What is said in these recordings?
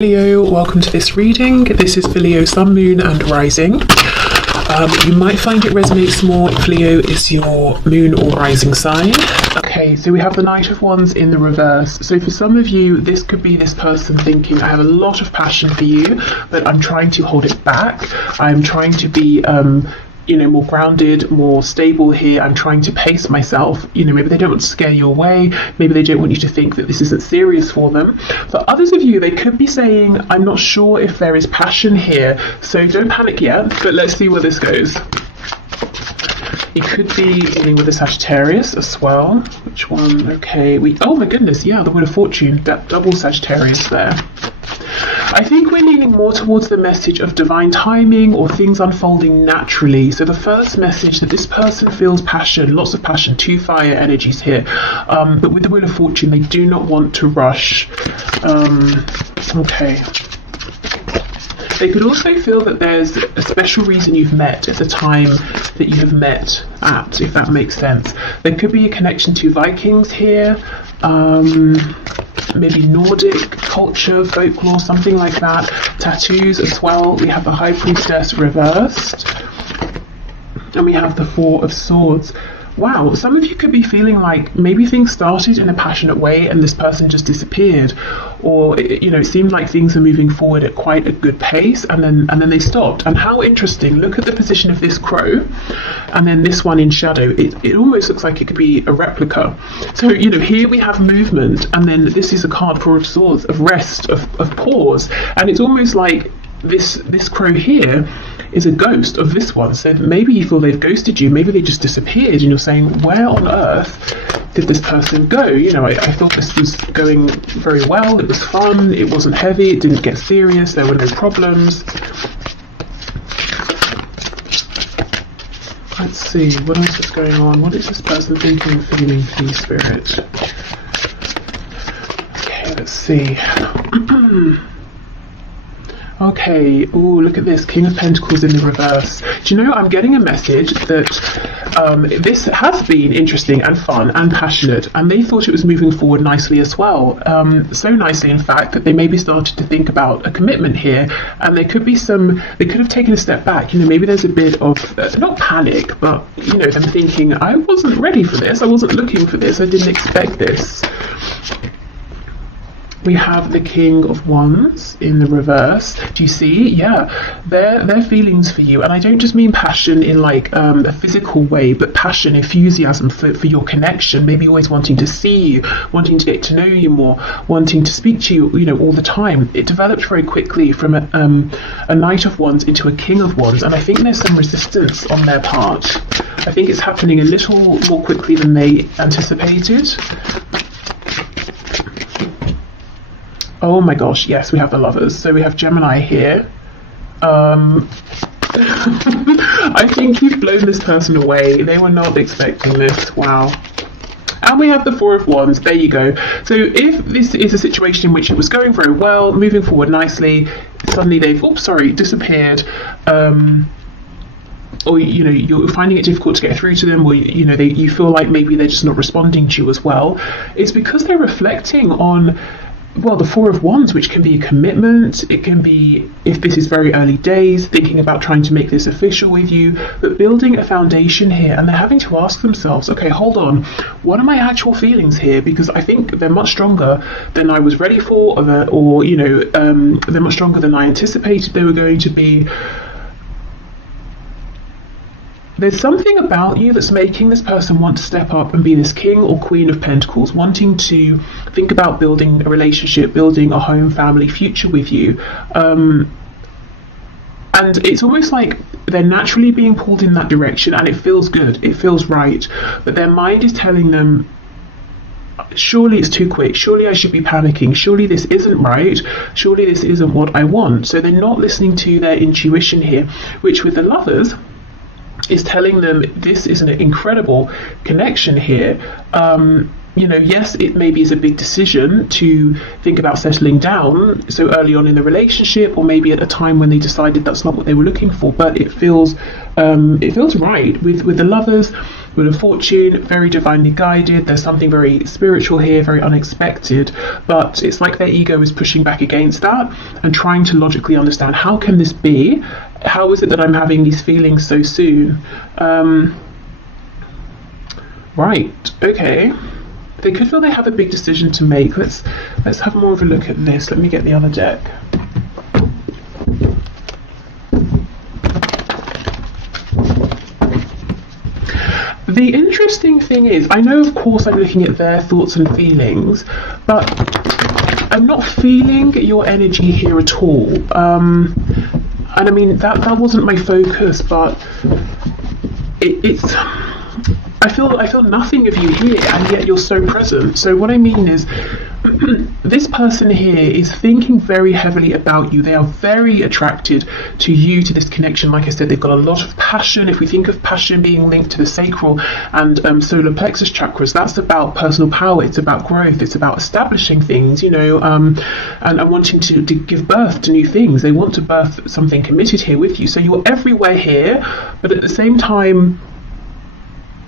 Leo, welcome to this reading. This is for Leo, Sun, Moon and Rising. You might find it resonates more if Leo is your moon or rising sign. Okay, so we have the Knight of Wands in the reverse. So for some of you, this could be this person thinking, I have a lot of passion for you, but I'm trying to hold it back. I'm trying to be more grounded, more stable here. I'm trying to pace myself. Maybe they don't want to scare you away. Maybe they don't want you to think that this isn't serious for them. For others of you, they could be saying, I'm not sure if there is passion here, so don't panic yet, but let's see where this goes. It could be dealing with a Sagittarius as well. Which one? Okay, oh my goodness, yeah, the Wheel of Fortune, that double Sagittarius there. I think we're leaning more towards the message of divine timing or things unfolding naturally. So the first message that this person feels passion, lots of passion, two fire energies here. But with the Wheel of Fortune, they do not want to rush. Okay. They could also feel that there's a special reason you've met at the time that you have met at, if that makes sense. There could be a connection to Vikings here. Maybe Nordic culture, folklore, something like that. Tattoos as well. We have the High Priestess reversed. And we have the Four of Swords. Wow, some of you could be feeling like maybe things started in a passionate way and this person just disappeared. Or, it seemed like things are moving forward at quite a good pace and then they stopped. And how interesting, look at the position of this crow and then this one in shadow. It almost looks like it could be a replica. So, here we have movement and then this is a card, Four of Swords, of rest, of pause. And it's almost like this crow here is a ghost of this one. So maybe you feel they've ghosted you, maybe they just disappeared and you're saying, where on earth did this person go? I thought this was going very well, it was fun, it wasn't heavy, it didn't get serious, there were no problems. Let's see, what else is going on? What is this person thinking and feeling, please, Spirit? Okay, let's see. Okay, ooh, look at this, King of Pentacles in the reverse. Do you know, I'm getting a message that this has been interesting and fun and passionate, and they thought it was moving forward nicely as well. So nicely, in fact, that they maybe started to think about a commitment here, and there could be they could have taken a step back. Maybe there's a bit of, not panic, but, them thinking, I wasn't ready for this, I wasn't looking for this, I didn't expect this. We have the King of Wands in the reverse. Do you see? Yeah, their feelings for you, and I don't just mean passion in like a physical way, but passion, enthusiasm for your connection. Maybe always wanting to see you, wanting to get to know you more, wanting to speak to you, all the time. It developed very quickly from a Knight of Wands into a King of Wands, and I think there's some resistance on their part. I think it's happening a little more quickly than they anticipated. Oh my gosh, yes, we have the Lovers. So we have Gemini here. I think you've blown this person away. They were not expecting this. Wow. And we have the Four of Wands. There you go. So if this is a situation in which it was going very well, moving forward nicely, suddenly they've, disappeared. Or you're finding it difficult to get through to them, or you feel like maybe they're just not responding to you as well. It's because they're reflecting on, the Four of Wands, which can be a commitment. It can be, if this is very early days, thinking about trying to make this official with you, but building a foundation here. And they're having to ask themselves, okay, hold on, what are my actual feelings here? Because I think they're much stronger than I was ready for, they're much stronger than I anticipated they were going to be. There's something about you that's making this person want to step up and be this King or Queen of Pentacles, wanting to think about building a relationship, building a home, family, future with you. And it's almost like they're naturally being pulled in that direction, and it feels good, it feels right. But their mind is telling them, surely it's too quick, surely I should be panicking, surely this isn't right, surely this isn't what I want. So they're not listening to their intuition here, which with the Lovers is telling them this is an incredible connection here. Yes, it maybe is a big decision to think about settling down so early on in the relationship, or maybe at a time when they decided that's not what they were looking for, but it feels right with the Lovers. Wheel of Fortune, very divinely guided. There's something very spiritual here, very unexpected, but it's like their ego is pushing back against that and trying to logically understand, how can this be? How is it that I'm having these feelings so soon? Right, okay. They could feel they have a big decision to make. Let's have more of a look at this. Let me get the other deck. The interesting thing is, I know of course I'm looking at their thoughts and feelings, but I'm not feeling your energy here at all. And I mean, that wasn't my focus, but it's... I feel nothing of you here, and yet you're so present. So what I mean is, this person here is thinking very heavily about you. They are very attracted to you, to this connection. Like I said, they've got a lot of passion. If we think of passion being linked to the sacral and solar plexus chakras, that's about personal power. It's about growth. It's about establishing things, you know, and wanting to give birth to new things. They want to birth something committed here with you. So you're everywhere here, but at the same time,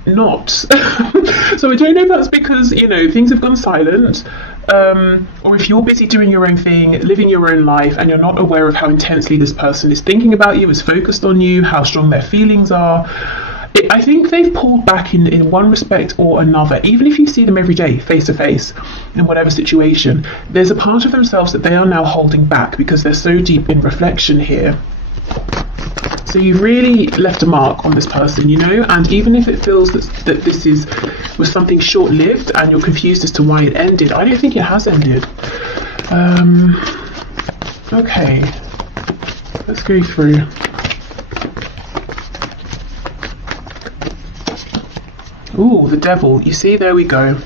not. So I don't know if that's because, you know, things have gone silent, or if you're busy doing your own thing, living your own life, and you're not aware of how intensely this person is thinking about you, is focused on you, how strong their feelings are. I think they've pulled back in one respect or another. Even if you see them every day, face to face, in whatever situation, there's a part of themselves that they are now holding back because they're so deep in reflection here. So you've really left a mark on this person, you know, and even if it feels that this was something short-lived and you're confused as to why it ended, I don't think it has ended. Okay, let's go through. Ooh, the Devil. You see, there we go.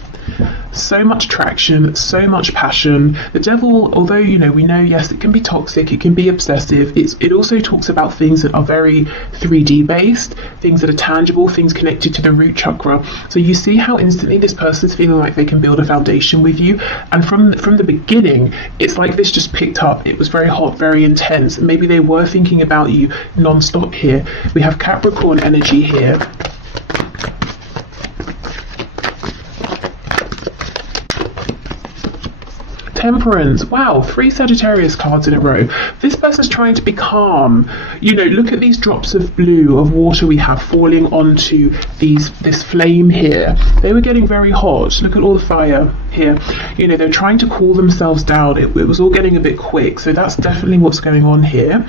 So much traction, so much passion. The Devil, although, you know, we know, yes, it can be toxic, it can be obsessive, it also talks about things that are very 3D based, things that are tangible, things connected to the root chakra. So you see how instantly this person's feeling like they can build a foundation with you, and from the beginning, it's like this just picked up. It was very hot, very intense. Maybe they were thinking about you non-stop here. We have Capricorn energy here. Temperance. Wow, 3 Sagittarius cards in a row. This person's trying to be calm. You know, look at these drops of blue, of water we have falling onto this flame here. They were getting very hot. Look at all the fire here. You know, they're trying to cool themselves down. It was all getting a bit quick. So that's definitely what's going on here.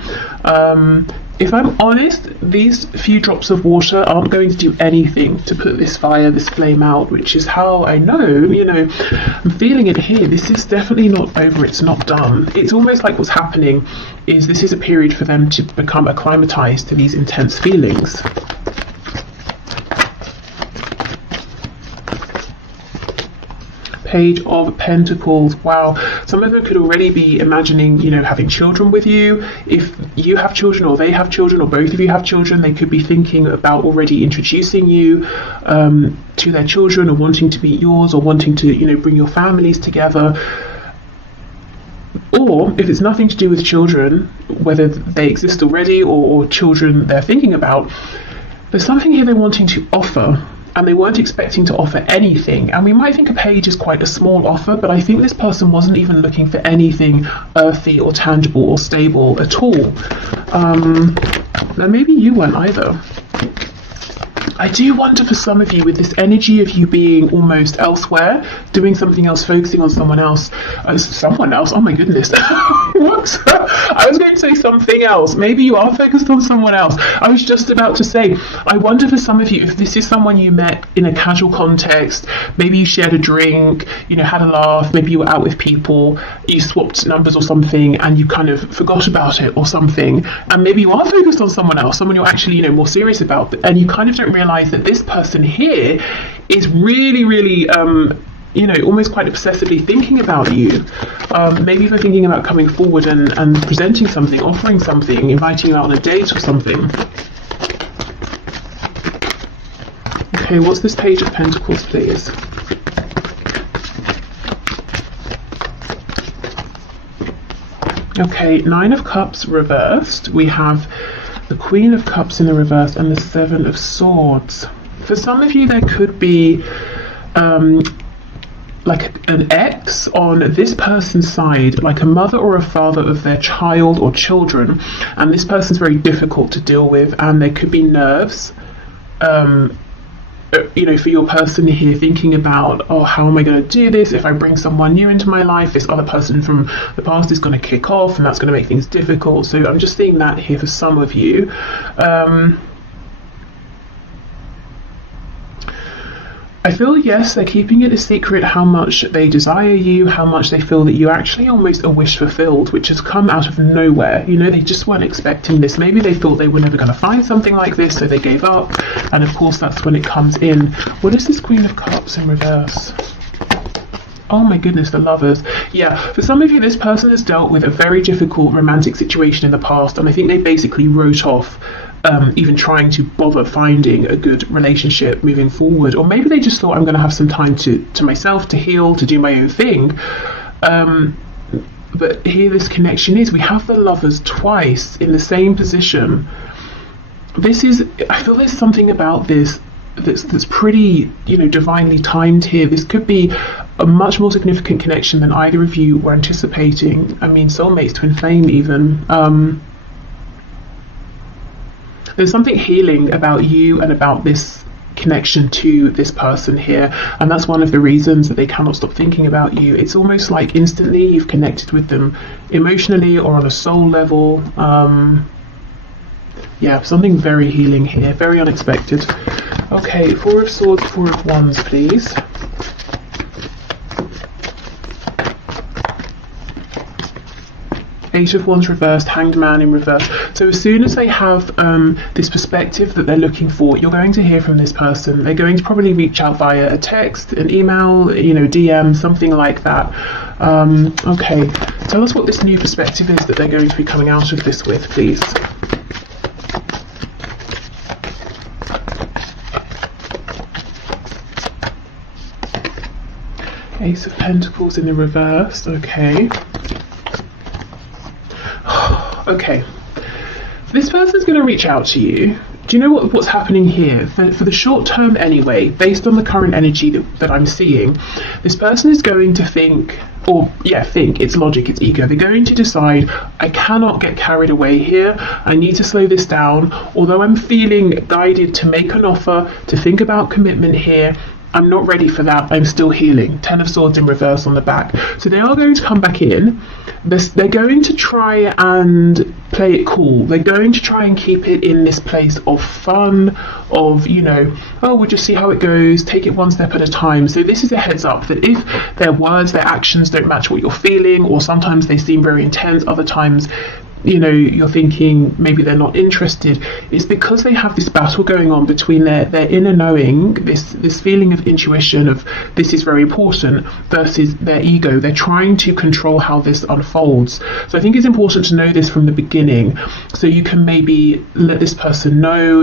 If I'm honest, these few drops of water aren't going to do anything to put this fire, this flame out, which is how I know, you know, I'm feeling it here. This is definitely not over, it's not done. It's almost like what's happening is this is a period for them to become acclimatized to these intense feelings. Page of Pentacles. Wow, some of them could already be imagining, you know, having children with you. If you have children or they have children or both of you have children, they could be thinking about already introducing you to their children, or wanting to meet yours, or wanting to, you know, bring your families together. Or if it's nothing to do with children, whether they exist already or children they're thinking about, there's something here they're wanting to offer, and they weren't expecting to offer anything. And we might think a page is quite a small offer, but I think this person wasn't even looking for anything earthy or tangible or stable at all. Now maybe you weren't either. I do wonder for some of you, with this energy of you being almost elsewhere, doing something else, focusing on someone else. Someone else? Oh my goodness. What? I was going to say something else. Maybe you are focused on someone else. I was just about to say, I wonder for some of you, if this is someone you met in a casual context, maybe you shared a drink, you know, had a laugh, maybe you were out with people, you swapped numbers or something, and you kind of forgot about it or something, and maybe you are focused on someone else, someone you're actually, you know, more serious about, and you kind of don't realize that this person here is really, really, you know, almost quite obsessively thinking about you. Maybe even thinking about coming forward and presenting something, offering something, inviting you out on a date or something. Okay, what's this Page of Pentacles, please? Okay, 9 of Cups reversed. We have the Queen of Cups in the reverse and the 7 of Swords. For some of you, there could be like an ex on this person's side, like a mother or a father of their child or children, and this person's very difficult to deal with, and there could be nerves, for your person here, thinking about, oh, how am I going to do this? If I bring someone new into my life, this other person from the past is going to kick off, and that's going to make things difficult. So I'm just seeing that here for some of you. I feel, yes, they're keeping it a secret how much they desire you, how much they feel that you actually almost a wish fulfilled, which has come out of nowhere. They just weren't expecting this. Maybe they thought they were never going to find something like this, so they gave up. And of course, that's when it comes in. What is this Queen of Cups in reverse? Oh my goodness, the Lovers. Yeah, for some of you, this person has dealt with a very difficult romantic situation in the past, and I think they basically wrote off even trying to bother finding a good relationship moving forward. Or maybe they just thought, I'm going to have some time to myself, to heal, to do my own thing. But here this connection is, we have the Lovers twice in the same position. I feel there's something about this that's pretty, divinely timed here. This could be a much more significant connection than either of you were anticipating. I mean, soulmates, twin flame even. There's something healing about you and about this connection to this person here, and that's one of the reasons that they cannot stop thinking about you. It's almost like instantly you've connected with them emotionally or on a soul level. Yeah, something very healing here, very unexpected. Okay, Four of Swords, Four of Wands, please. Eight of Wands reversed, Hanged Man in reverse. So as soon as they have this perspective that they're looking for, you're going to hear from this person. They're going to probably reach out via a text, an email, DM, something like that. Okay, tell us what this new perspective is that they're going to be coming out of this with, please. Ace of Pentacles in the reverse, okay. Okay, this person's going to reach out to you. Do you know what's happening here? For the short term anyway, based on the current energy that I'm seeing, this person is going to think, it's logic, it's ego. They're going to decide, I cannot get carried away here. I need to slow this down. Although I'm feeling guided to make an offer, to think about commitment here, I'm not ready for that. I'm still healing. Ten of Swords in reverse on the back. So they are going to come back in. They're going to try and play it cool. They're going to try and keep it in this place of fun, of, we'll just see how it goes, take it one step at a time. So this is a heads up that if their words, their actions don't match what you're feeling, or sometimes they seem very intense, other times you're thinking maybe they're not interested, it's because they have this battle going on between their inner knowing, this feeling of intuition of this is very important, versus their ego. They're trying to control how this unfolds. So I think it's important to know this from the beginning, so you can maybe let this person know,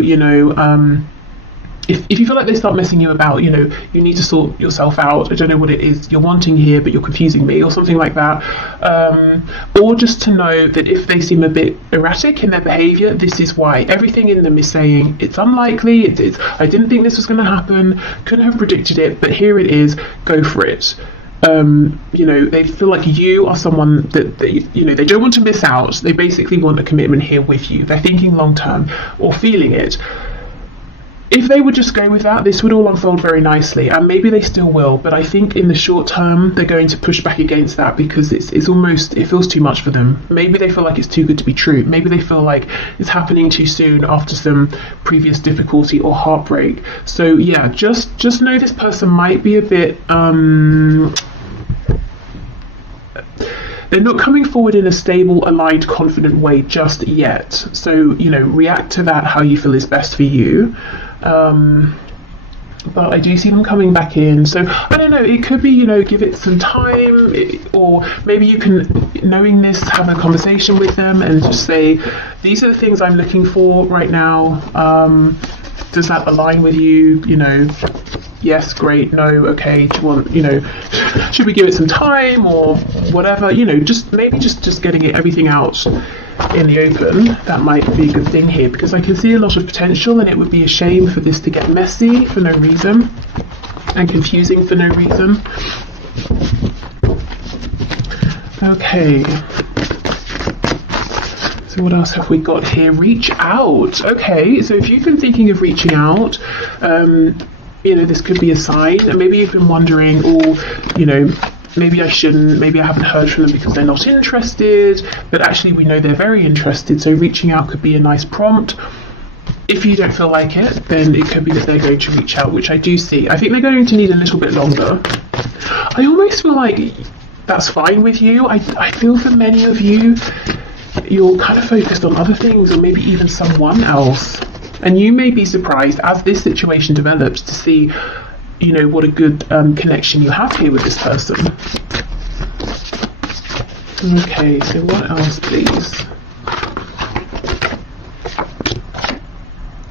if you feel like they start messing you about, you need to sort yourself out. I don't know what it is you're wanting here, but you're confusing me, or something like that. Or just to know that if they seem a bit erratic in their behaviour, this is why. Everything in them is saying, it's unlikely, I didn't think this was going to happen, couldn't have predicted it, but here it is, go for it. They feel like you are someone that they don't want to miss out. They basically want a commitment here with you. They're thinking long term, or feeling it. If they would just go with that, this would all unfold very nicely, and maybe they still will, but I think in the short term they're going to push back against that because it feels too much for them. Maybe they feel like it's too good to be true. Maybe they feel like it's happening too soon after some previous difficulty or heartbreak. So yeah, just know this person might be a bit they're not coming forward in a stable, aligned, confident way just yet. So, react to that how you feel is best for you. But I do see them coming back in. So, I don't know, it could be, give it some time, or maybe you can, knowing this, have a conversation with them and just say, these are the things I'm looking for right now. Does that align with you? Yes, great, no, okay, do you want, should we give it some time or whatever, just maybe just getting everything out in the open, that might be a good thing here, because I can see a lot of potential, and it would be a shame for this to get messy for no reason and confusing for no reason. Okay, so what else have we got here? Reach out. Okay, so if you've been thinking of reaching out, you know, this could be a sign. And maybe you've been wondering, oh, you know, maybe I shouldn't, maybe I haven't heard from them because they're not interested, but actually we know they're very interested, so reaching out could be a nice prompt. If you don't feel like it, then it could be that they're going to reach out, which I do see. I think they're going to need a little bit longer. I almost feel like that's fine with you. I feel for many of you, you're kind of focused on other things, or maybe even someone else. And you may be surprised as this situation develops to see, you know, what a good connection you have here with this person. Okay, so what else, please?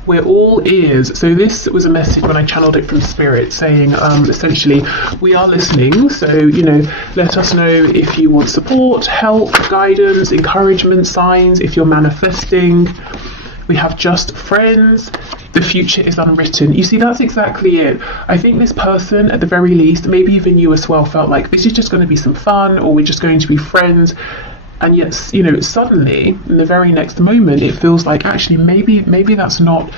We're all ears. So this was a message when I channeled it from Spirit, saying essentially, we are listening. So, you know, let us know if you want support, help, guidance, encouragement, signs, if you're manifesting. We have just friends. The future is unwritten. You see, that's exactly it. I think this person, at the very least, maybe even you as well, felt like this is just going to be some fun, or we're just going to be friends. And yet, you know, suddenly, in the very next moment, it feels like actually maybe that's not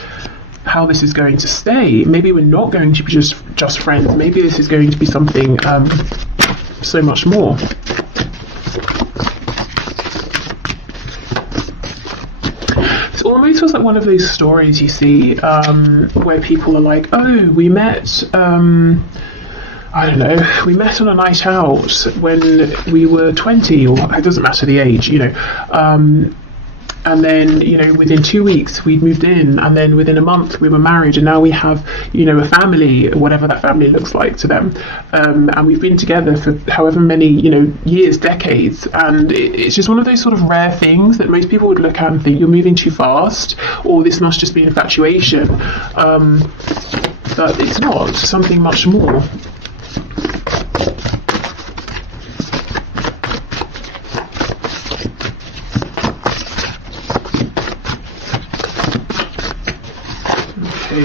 how this is going to stay. Maybe we're not going to be just friends. Maybe this is going to be something so much more. It almost feels like one of those stories you see where people are like, oh, we met, I don't know, we met on a night out when we were 20, or it doesn't matter the age, you know, and then, you know, within 2 weeks we'd moved in, and then within a month we were married, and now we have, you know, a family, whatever that family looks like to them, and we've been together for however many, you know, years, decades, and it's just one of those sort of rare things that most people would look at and think you're moving too fast, or this must just be an infatuation, but it's not. It's something much more.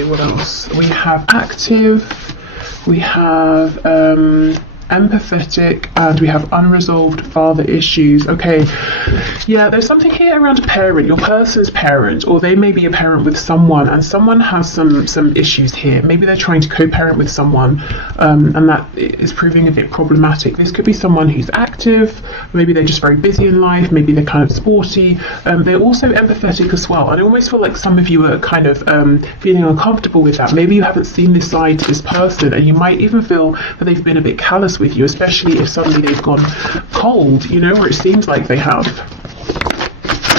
What else? We have active, we have empathetic, and we have unresolved father issues. Okay, yeah, there's something here around a parent, your person's parent, or they may be a parent with someone, and someone has some issues here. Maybe they're trying to co-parent with someone, and that is proving a bit problematic. This could be someone who's active, maybe they're just very busy in life, maybe they're kind of sporty, they're also empathetic as well, and I almost feel like some of you are kind of feeling uncomfortable with that. Maybe you haven't seen this side to this person, and you might even feel that they've been a bit callous with you, especially if suddenly they've gone cold, you know, or it seems like they have.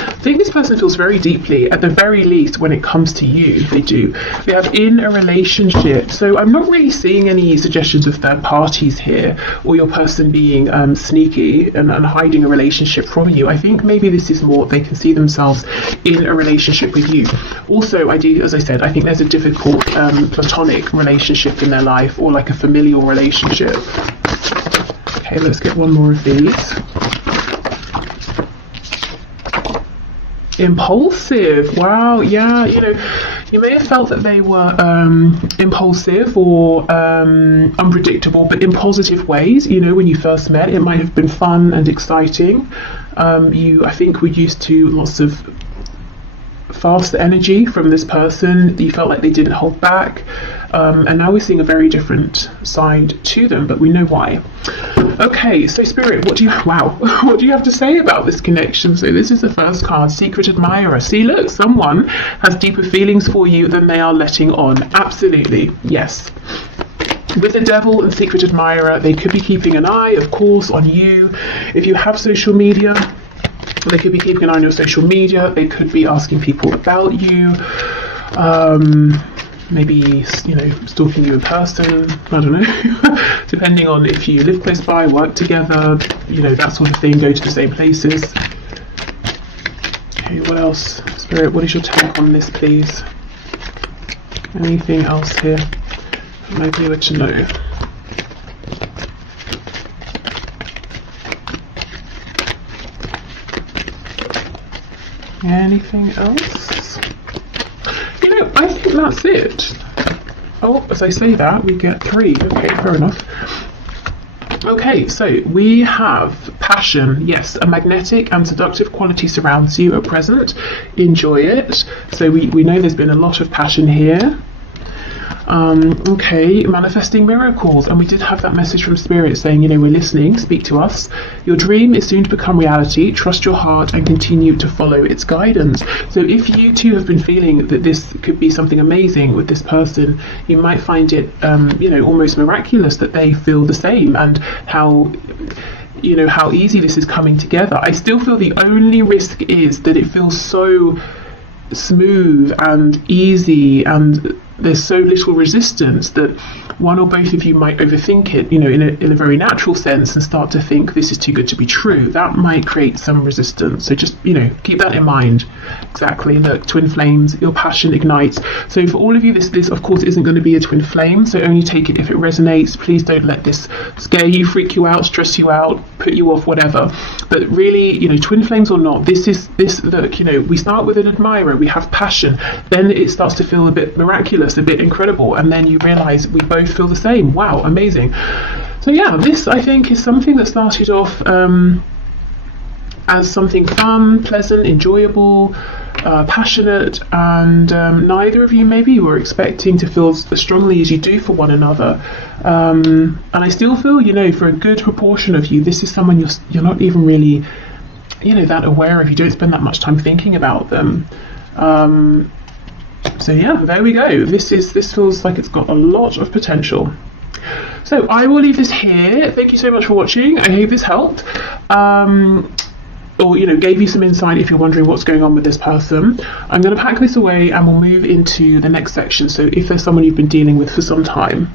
I think this person feels very deeply, at the very least, when it comes to you, they do. They have in a relationship, so I'm not really seeing any suggestions of third parties here, or your person being sneaky and hiding a relationship from you. I think maybe this is more they can see themselves in a relationship with you. Also, as I said, I think there's a difficult platonic relationship in their life, or like a familial relationship. Okay, let's get one more of these. Impulsive. Wow, yeah, you know, you may have felt that they were impulsive or unpredictable, but in positive ways. You know, when you first met, it might have been fun and exciting. You, I think, were used to lots of fast energy from this person. You felt like they didn't hold back, and now we're seeing a very different side to them, but we know why. Okay, so Spirit, what do you have to say about this connection? So this is the first card, Secret Admirer. See, look, someone has deeper feelings for you than they are letting on. Absolutely, yes. With the Devil and Secret Admirer, they could be keeping an eye, of course, on you. If you have social media, they could be keeping an eye on your social media. They could be asking people about you. Maybe, you know, stalking you in person. I don't know. Depending on if you live close by, work together, you know, that sort of thing. Go to the same places. Okay, what else? Spirit, what is your take on this, please? Anything else here? Maybe let you know. Anything else? I think that's it. Oh, as I say that, we get 3. Okay, fair enough. Okay, so we have passion. Yes, a magnetic and seductive quality surrounds you at present. Enjoy it. So we know there's been a lot of passion here. Okay, manifesting miracles, and we did have that message from Spirit saying, we're listening, speak to us. Your dream is soon to become reality. Trust your heart and continue to follow its guidance. So if you too have been feeling that this could be something amazing with this person, you might find it almost miraculous that they feel the same, and how easy this is coming together. I still feel the only risk is that it feels so smooth and easy, and there's so little resistance that one or both of you might overthink it, in a very natural sense, and start to think this is too good to be true. That might create some resistance. So just, keep that in mind. Exactly. Look, twin flames, your passion ignites. So for all of you, this of course isn't going to be a twin flame. So only take it if it resonates. Please don't let this scare you, freak you out, stress you out, put you off, whatever. But really, twin flames or not, look, we start with an admirer, we have passion, then it starts to feel a bit miraculous, a bit incredible, and then you realize we both feel the same. Wow, amazing. So yeah, this I think is something that started off as something fun, pleasant, enjoyable, passionate, and neither of you maybe were expecting to feel as strongly as you do for one another. And I still feel, for a good proportion of you, this is someone you're not even really, that aware of. You don't spend that much time thinking about them. So yeah, there we go. This feels like it's got a lot of potential. So I will leave this here. Thank you so much for watching. I hope this helped. Or gave you some insight if you're wondering what's going on with this person. I'm going to pack this away and we'll move into the next section. So if there's someone you've been dealing with for some time.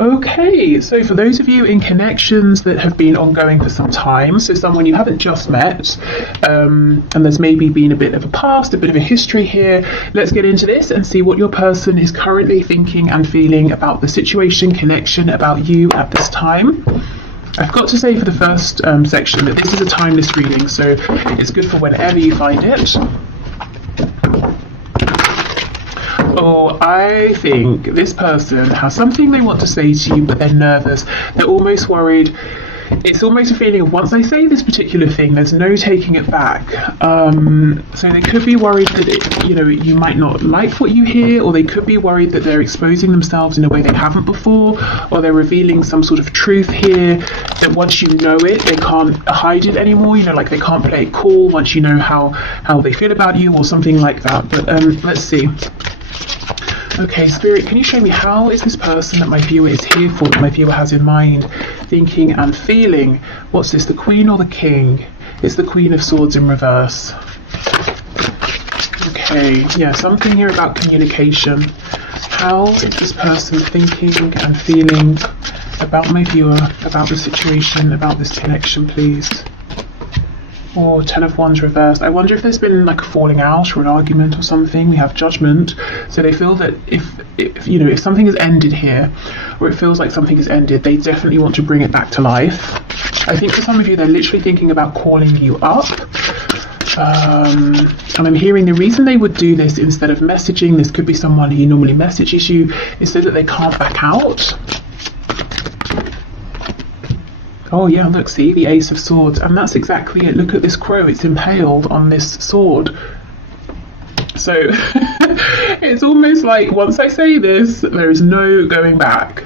Okay, so for those of you in connections that have been ongoing for some time, so someone you haven't just met, and there's maybe been a bit of a past, a bit of a history here, let's get into this and see what your person is currently thinking and feeling about the situation, connection, about you at this time. I've got to say for the first section that this is a timeless reading, so it's good for whenever you find it. Oh, I think this person has something they want to say to you, but they're nervous. They're almost worried. It's almost a feeling of once I say this particular thing, there's no taking it back. So they could be worried that you might not like what you hear, or they could be worried that they're exposing themselves in a way they haven't before, or they're revealing some sort of truth here that once you know it, they can't hide it anymore. Like they can't play it cool once you know how they feel about you, or something like that. But let's see. Okay, Spirit, can you show me how is this person that my viewer is here for, that my viewer has in mind, thinking and feeling? What's this, the Queen or the King? It's the Queen of Swords in reverse. Okay, yeah, something here about communication. How is this person thinking and feeling about my viewer, about the situation, about this connection, please? Or 10 of Wands reversed. I wonder if there's been like a falling out or an argument or something. We have Judgment. So they feel that if something has ended here, or it feels like something has ended, they definitely want to bring it back to life. I think for some of you, they're literally thinking about calling you up. And I'm hearing the reason they would do this instead of messaging, this could be someone who normally messages you, is so that they can't back out. Oh yeah, look, see, the Ace of Swords, and that's exactly it. Look at this crow, it's impaled on this sword. So it's almost like once I say this, there is no going back.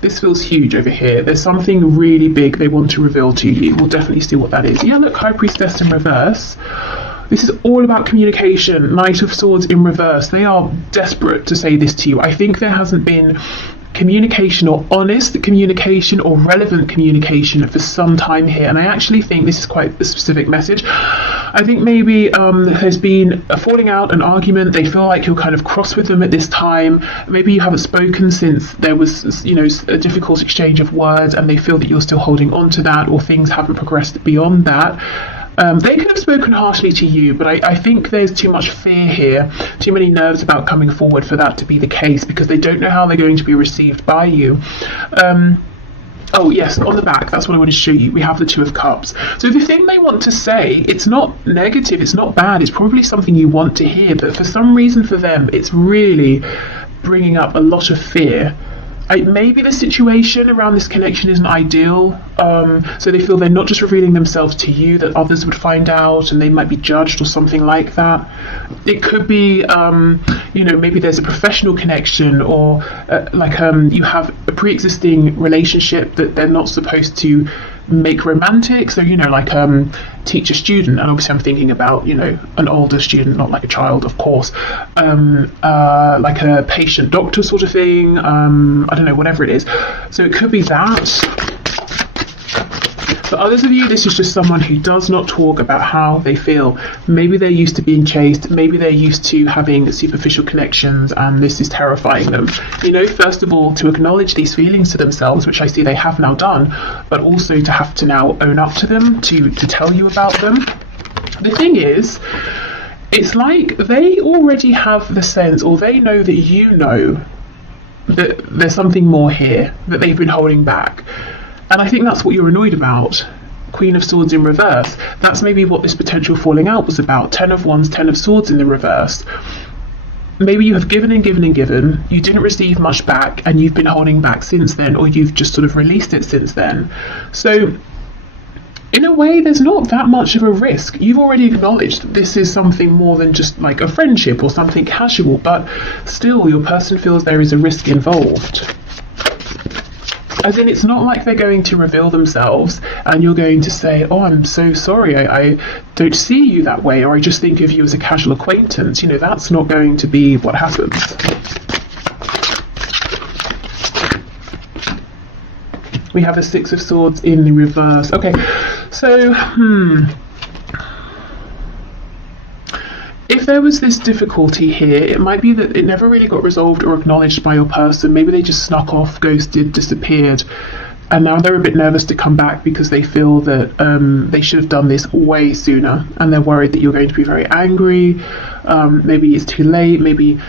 This feels huge over here. There's something really big they want to reveal to you. We'll definitely see what that is. Yeah, look, High Priestess in reverse. This is all about communication. Knight of Swords in reverse. They are desperate to say this to you. I think there hasn't been communication, or honest communication, or relevant communication for some time here, and I actually think this is quite a specific message. I think maybe there's been a falling out, an argument. They feel like you're kind of cross with them at this time. Maybe you haven't spoken since there was a difficult exchange of words, and they feel that you're still holding on to that, or things haven't progressed beyond that. They could have spoken harshly to you, but I think there's too much fear here, too many nerves about coming forward for that to be the case, because they don't know how they're going to be received by you. Oh yes, on the back, that's what I want to show you. We have the Two of Cups. So the thing they want to say, it's not negative, it's not bad, it's probably something you want to hear, but for some reason for them, it's really bringing up a lot of fear. Maybe the situation around this connection isn't ideal, so they feel they're not just revealing themselves to you, that others would find out and they might be judged or something like that. It could be, maybe there's a professional connection, or you have a pre-existing relationship that they're not supposed to make romantic. So teacher student, and obviously I'm thinking about an older student, not like a child, of course, like a patient doctor sort of thing. I don't know, whatever it is. So it could be that. For others of you, this is just someone who does not talk about how they feel. Maybe they're used to being chased, maybe they're used to having superficial connections, and this is terrifying them. First of all, to acknowledge these feelings to themselves, which I see they have now done, but also to have to now own up to them, to tell you about them. The thing is, it's like they already have the sense, or they know that you know that there's something more here that they've been holding back. And I think that's what you're annoyed about. Queen of Swords in reverse. That's maybe what this potential falling out was about. 10 of Wands, 10 of Swords in the reverse. Maybe you have given and given and given. You didn't receive much back, and you've been holding back since then, or you've just sort of released it since then. So in a way, there's not that much of a risk. You've already acknowledged that this is something more than just like a friendship or something casual, but still your person feels there is a risk involved. As in, it's not like they're going to reveal themselves and you're going to say, oh, I'm so sorry, I don't see you that way, or I just think of you as a casual acquaintance. That's not going to be what happens. We have the Six of Swords in the reverse. Okay, so, if there was this difficulty here, it might be that it never really got resolved or acknowledged by your person. Maybe they just snuck off, ghosted, disappeared, and now they're a bit nervous to come back because they feel that they should have done this way sooner, and they're worried that you're going to be very angry. Maybe it's too late, maybe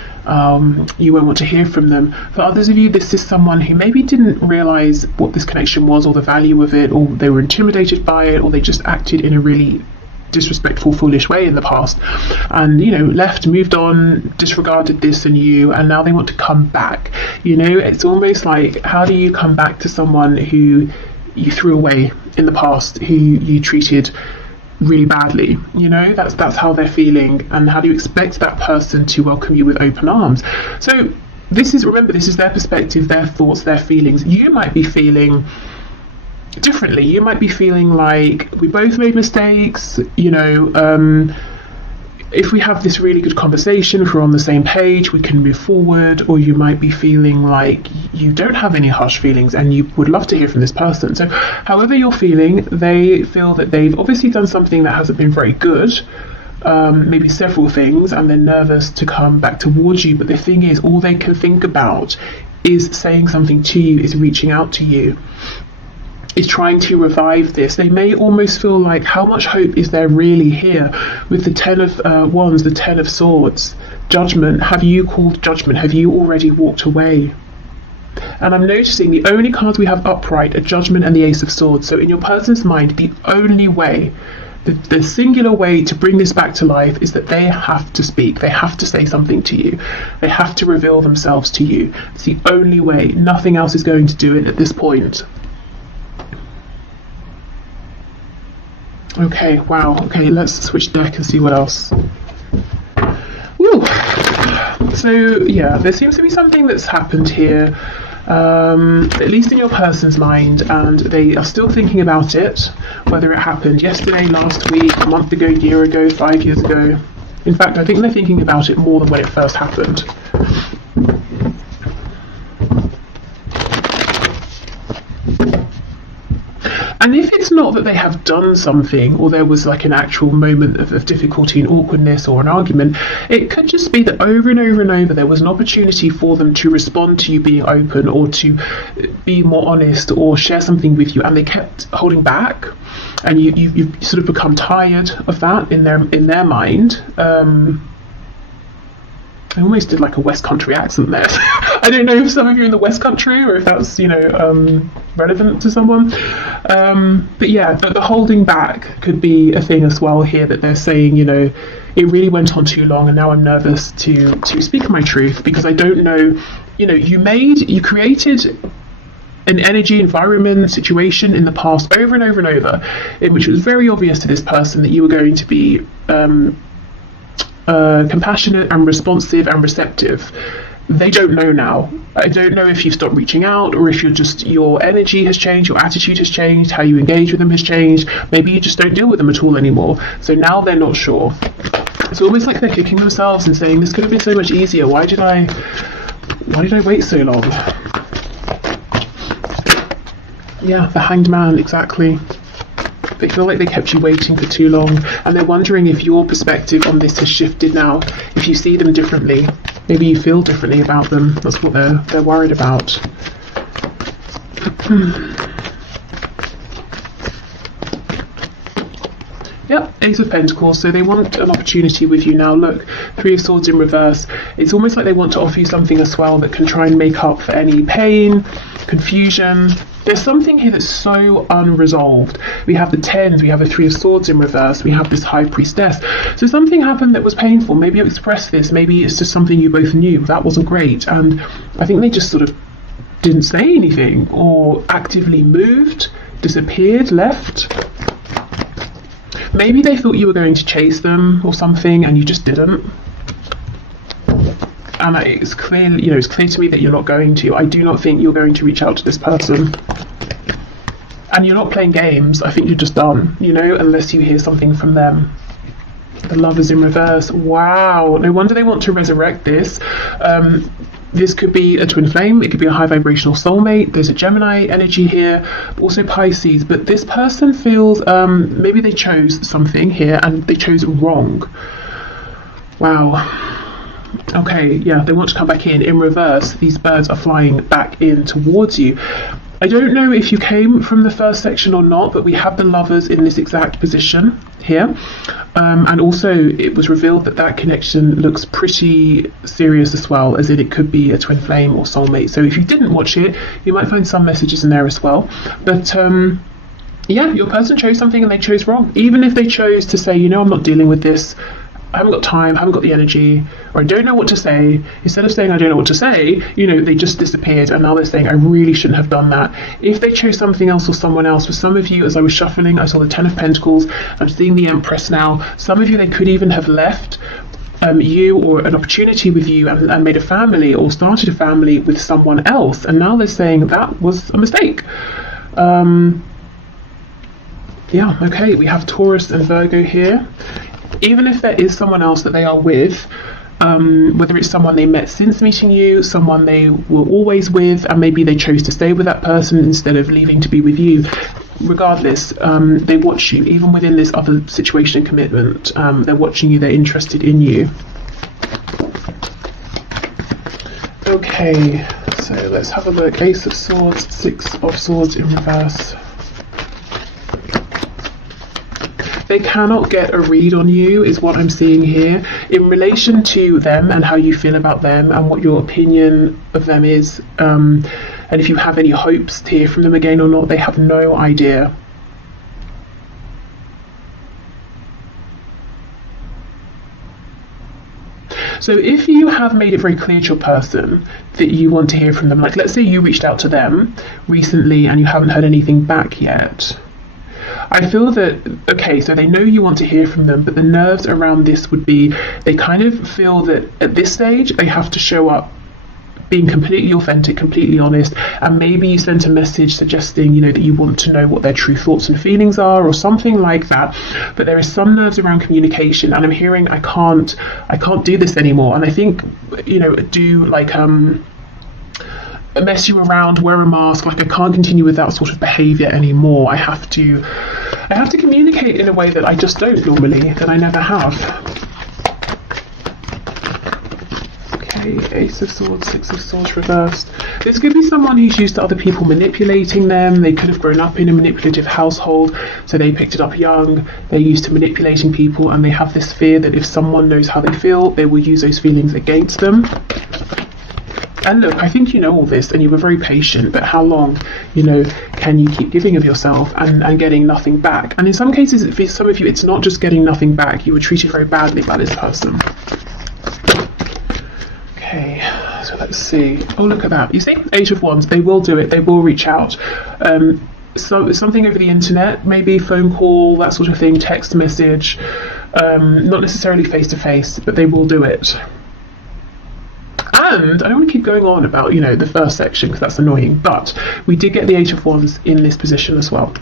you won't want to hear from them. For others of you, this is someone who maybe didn't realise what this connection was, or the value of it, or they were intimidated by it, or they just acted in a really disrespectful, foolish way in the past, and left, moved on, disregarded this and you, and now they want to come back. It's almost like, how do you come back to someone who you threw away in the past, who you treated really badly? That's how they're feeling, and how do you expect that person to welcome you with open arms? So remember, this is their perspective, their thoughts, their feelings. You might be feeling differently. You might be feeling like, we both made mistakes, if we have this really good conversation, if we're on the same page, we can move forward. Or you might be feeling like you don't have any harsh feelings and you would love to hear from this person. So however you're feeling, they feel that they've obviously done something that hasn't been very good, maybe several things, and they're nervous to come back towards you. But the thing is, all they can think about is saying something to you, is reaching out to you, is trying to revive this. They may almost feel like, how much hope is there really here? With the 10 of Wands, the 10 of Swords, Judgment. Have you called judgment? Have you already walked away? And I'm noticing the only cards we have upright are Judgment and the Ace of Swords. So in your person's mind, the only way, the singular way to bring this back to life, is that they have to speak. They have to say something to you. They have to reveal themselves to you. It's the only way. Nothing else is going to do it at this point. Okay, wow. Okay, let's switch deck and see what else. Woo! So, yeah, there seems to be something that's happened here, at least in your person's mind, and they are still thinking about it, whether it happened yesterday, last week, a month ago, year ago, 5 years ago. In fact, I think they're thinking about it more than when it first happened. And if it's not that they have done something, or there was like an actual moment of difficulty and awkwardness or an argument, it could just be that over and over and over there was an opportunity for them to respond to you being open, or to be more honest, or share something with you, and they kept holding back, and you've sort of become tired of that in their mind. I almost did like a West Country accent there. I I don't know if some of you are in the West Country or if that's, relevant to someone. But yeah, the holding back could be a thing as well here, that they're saying, it really went on too long and now I'm nervous to speak my truth, because I don't know, you created an energy, environment, situation in the past over and over and over, in which it was very obvious to this person that you were going to be compassionate and responsive and receptive. They don't know now. I don't know if you've stopped reaching out, or if your energy has changed, your attitude has changed, how you engage with them has changed. Maybe you just don't deal with them at all anymore. So now they're not sure. It's almost like they're kicking themselves and saying, this could have been so much easier. Why did I wait so long? Yeah, the Hanged Man, exactly. They feel like they kept you waiting for too long, and they're wondering if your perspective on this has shifted now, if you see them differently. Maybe you feel differently about them. That's what they're worried about. Yep, Ace of Pentacles. So they want an opportunity with you now. Look, Three of Swords in reverse. It's almost like they want to offer you something as well that can try and make up for any pain, confusion. There's something here that's so unresolved. We have the Tens, we have the Three of Swords in reverse, we have this High Priestess. So something happened that was painful. Maybe you expressed this, maybe it's just something you both knew. That wasn't great. And I think they just sort of didn't say anything, or actively moved, disappeared, left. Maybe they thought you were going to chase them or something and you just didn't. And it's clear, it's clear to me that you're not going to. I do not think you're going to reach out to this person. And you're not playing games. I think you're just done, unless you hear something from them. The Lovers in reverse. Wow. No wonder they want to resurrect this. This could be a twin flame. It could be a high vibrational soulmate. There's a Gemini energy here, also Pisces. But this person feels maybe they chose something here and they chose wrong. Wow. Okay, yeah, they want to come back in reverse. These birds are flying back in towards you. I don't know if you came from the first section or not, but we have the Lovers in this exact position here. And also it was revealed that connection looks pretty serious as well, as in it could be a twin flame or soulmate. So if you didn't watch it, you might find some messages in there as well. But yeah, your person chose something and they chose wrong. Even if they chose to say, I'm not dealing with this, I haven't got time, I haven't got the energy, or I don't know what to say. Instead of saying I don't know what to say, they just disappeared, and now they're saying I really shouldn't have done that. If they chose something else or someone else, for some of you, as I was shuffling, I saw the Ten of Pentacles, I'm seeing the Empress now. Some of you, they could even have left you or an opportunity with you and made a family or started a family with someone else, and now they're saying that was a mistake. Yeah, okay, we have Taurus and Virgo here. Even if there is someone else that they are with, whether it's someone they met since meeting you, someone they were always with, and maybe they chose to stay with that person instead of leaving to be with you, regardless, they watch you. Even within this other situation and commitment, they're watching you, they're interested in you. Okay, so let's have a look. Ace of Swords, Six of Swords in reverse. They cannot get a read on you, is what I'm seeing here, in relation to them and how you feel about them and what your opinion of them is. And if you have any hopes to hear from them again or not, they have no idea. So if you have made it very clear to your person that you want to hear from them, like let's say you reached out to them recently and you haven't heard anything back yet, I feel that, okay, so they know you want to hear from them, but the nerves around this would be, they kind of feel that at this stage they have to show up being completely authentic, completely honest, and maybe you sent a message suggesting, that you want to know what their true thoughts and feelings are or something like that. But there is some nerves around communication, and I'm hearing I can't do this anymore. And I think, do like mess you around, wear a mask, like I can't continue with that sort of behavior anymore. I have to communicate in a way that I just don't normally, that I never have. Okay, Ace of Swords, Six of Swords reversed. This could be someone who's used to other people manipulating them. They could have grown up in a manipulative household, so they picked it up young. They're used to manipulating people, and they have this fear that if someone knows how they feel, they will use those feelings against them. And look, I think you know all this and you were very patient, but how long, can you keep giving of yourself and getting nothing back? And in some cases, for some of you, it's not just getting nothing back. You were treated very badly by this person. Okay, so let's see. Oh, look at that. You see, 8 of Wands, they will do it. They will reach out. So something over the internet, maybe phone call, that sort of thing, text message, not necessarily face-to-face, but they will do it. And I don't want to keep going on about, the first section because that's annoying, but we did get the 8 of Wands in this position as well,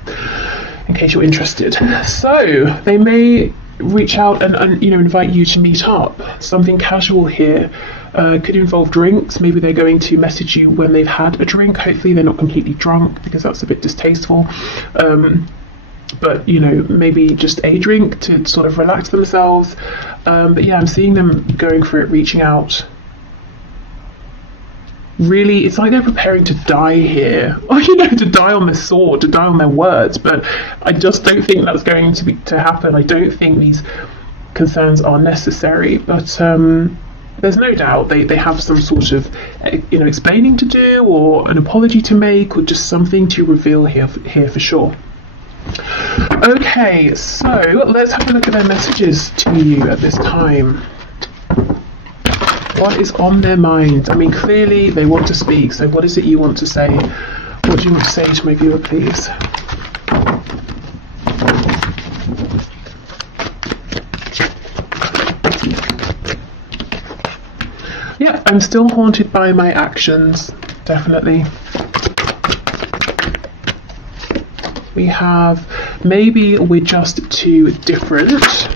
in case you're interested. So they may reach out and invite you to meet up. Something casual here. Could involve drinks. Maybe they're going to message you when they've had a drink. Hopefully they're not completely drunk because that's a bit distasteful. But maybe just a drink to sort of relax themselves. But yeah, I'm seeing them going for it, reaching out. Really, it's like they're preparing to die here, or to die on the sword, to die on their words. But I just don't think that's going to happen. I don't think these concerns are necessary. But there's no doubt they have some sort of explaining to do, or an apology to make, or just something to reveal here for sure. Okay, so let's have a look at their messages to you at this time. What is on their mind? I mean, clearly they want to speak, so what is it you want to say? What do you want to say to my viewer, please? Yeah, I'm still haunted by my actions, definitely. We have, maybe we're just too different.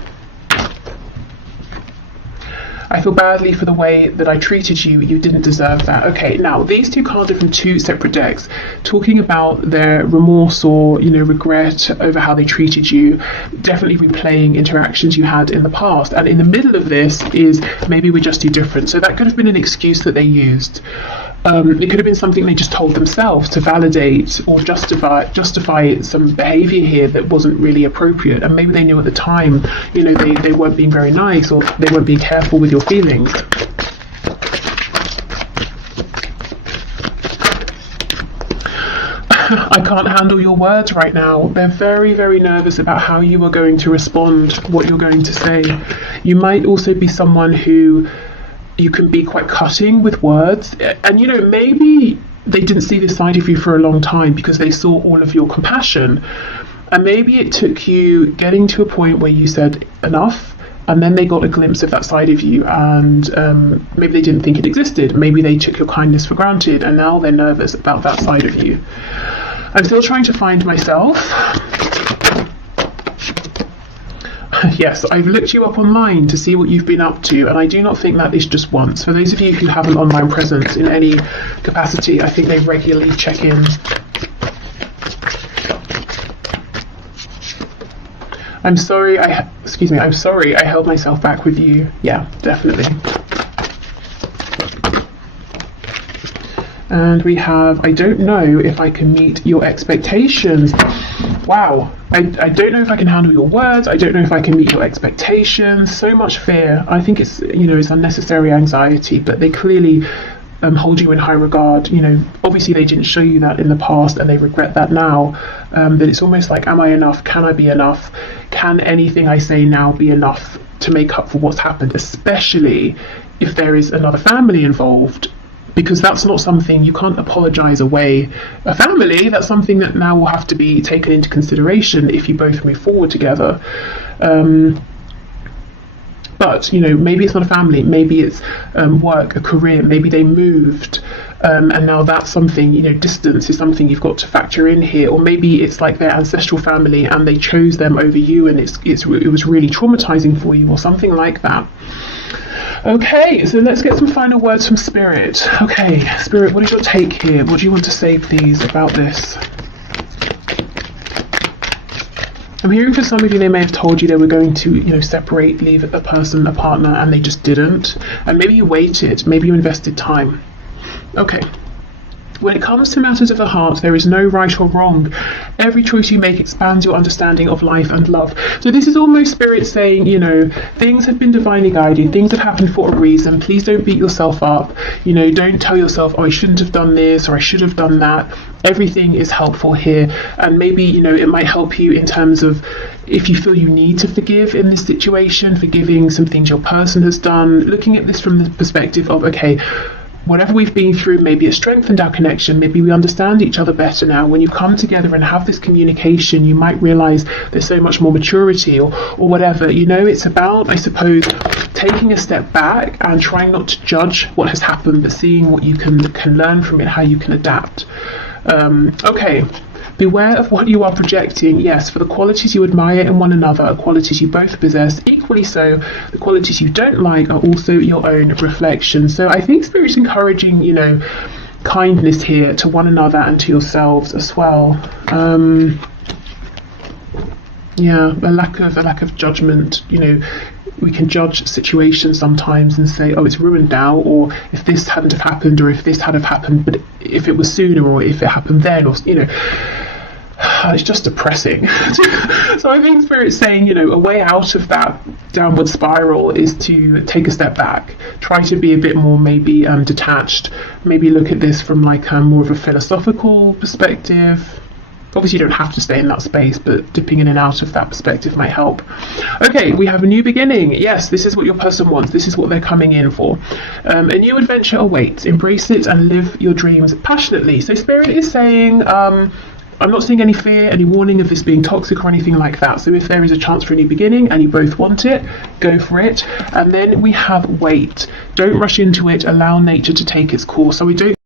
I feel badly for the way that I treated you. You didn't deserve that. Okay, now these two cards are from 2 separate decks, talking about their remorse or regret over how they treated you, definitely replaying interactions you had in the past. And in the middle of this is maybe we're just too different. So that could have been an excuse that they used. It could have been something they just told themselves to validate or justify some behaviour here that wasn't really appropriate, and maybe they knew at the time they weren't being very nice, or they weren't being careful with your feelings. I can't handle your words right now. They're very, very nervous about how you are going to respond, what you're going to say. You might also be someone who you can be quite cutting with words, and maybe they didn't see this side of you for a long time because they saw all of your compassion, and maybe it took you getting to a point where you said enough, and then they got a glimpse of that side of you, and maybe they didn't think it existed. Maybe they took your kindness for granted, and now they're nervous about that side of you. I'm still trying to find myself. Yes, I've looked you up online to see what you've been up to, and I do not think that is just once. For those of you who have an online presence in any capacity, I think they regularly check in. I'm sorry I held myself back with you. Yeah, definitely. And we have, I don't know if I can meet your expectations. Wow, I don't know if I can handle your words. I don't know if I can meet your expectations. So much fear. I think it's, it's unnecessary anxiety, but they clearly hold you in high regard. Obviously they didn't show you that in the past, and they regret that now. But it's almost like, am I enough? Can I be enough? Can anything I say now be enough to make up for what's happened, especially if there is another family involved? Because that's not something, you can't apologise away a family. That's something that now will have to be taken into consideration if you both move forward together. But, maybe it's not a family, maybe it's work, a career, maybe they moved, and now that's something, distance is something you've got to factor in here. Or maybe it's like their ancestral family and they chose them over you, and it was really traumatizing for you, or something like that. Okay, so let's get some final words from Spirit. Okay, Spirit, what is your take here? What do you want to say, please, about this? I'm hearing for some of you, they may have told you they were going to, separate, leave a person, a partner, and they just didn't. And maybe you waited, maybe you invested time. Okay. When it comes to matters of the heart, there is no right or wrong. Every choice you make expands your understanding of life and love. So this is almost Spirit saying, you know, things have been divinely guided, things have happened for a reason. Please don't beat yourself up. You know, don't tell yourself, oh, I shouldn't have done this or I should have done that. Everything is helpful here, and maybe, you know, it might help you in terms of if you feel you need to forgive in this situation, forgiving some things your person has done, looking at this from the perspective of, okay, whatever we've been through, maybe it strengthened our connection, maybe we understand each other better now. When you come together and have this communication, you might realize there's so much more maturity or whatever. You know, it's about, I suppose, taking a step back and trying not to judge what has happened, but seeing what you can learn from it, how you can adapt. Okay. Beware of what you are projecting. Yes, for the qualities you admire in one another are qualities you both possess. Equally so, the qualities you don't like are also your own reflection. So I think Spirit's encouraging, you know, kindness here to one another and to yourselves as well. Yeah, a lack of judgment. You know, we can judge situations sometimes and say, oh, it's ruined now, or if this hadn't have happened, or if this had have happened, but if it was sooner, or if it happened then, or, you know, it's just depressing. So I think Spirit's saying, you know, a way out of that downward spiral is to take a step back, try to be a bit more maybe detached, maybe look at this from like more of a philosophical perspective. Obviously you don't have to stay in that space, but dipping in and out of that perspective might help. Okay, we have a new beginning. Yes, this is what your person wants. This is what they're coming in for. A new adventure awaits. Embrace it and live your dreams passionately. So Spirit is saying, I'm not seeing any fear, any warning of this being toxic or anything like that. So if there is a chance for a new beginning and you both want it, go for it. And then we have wait. Don't rush into it. Allow nature to take its course. So we don't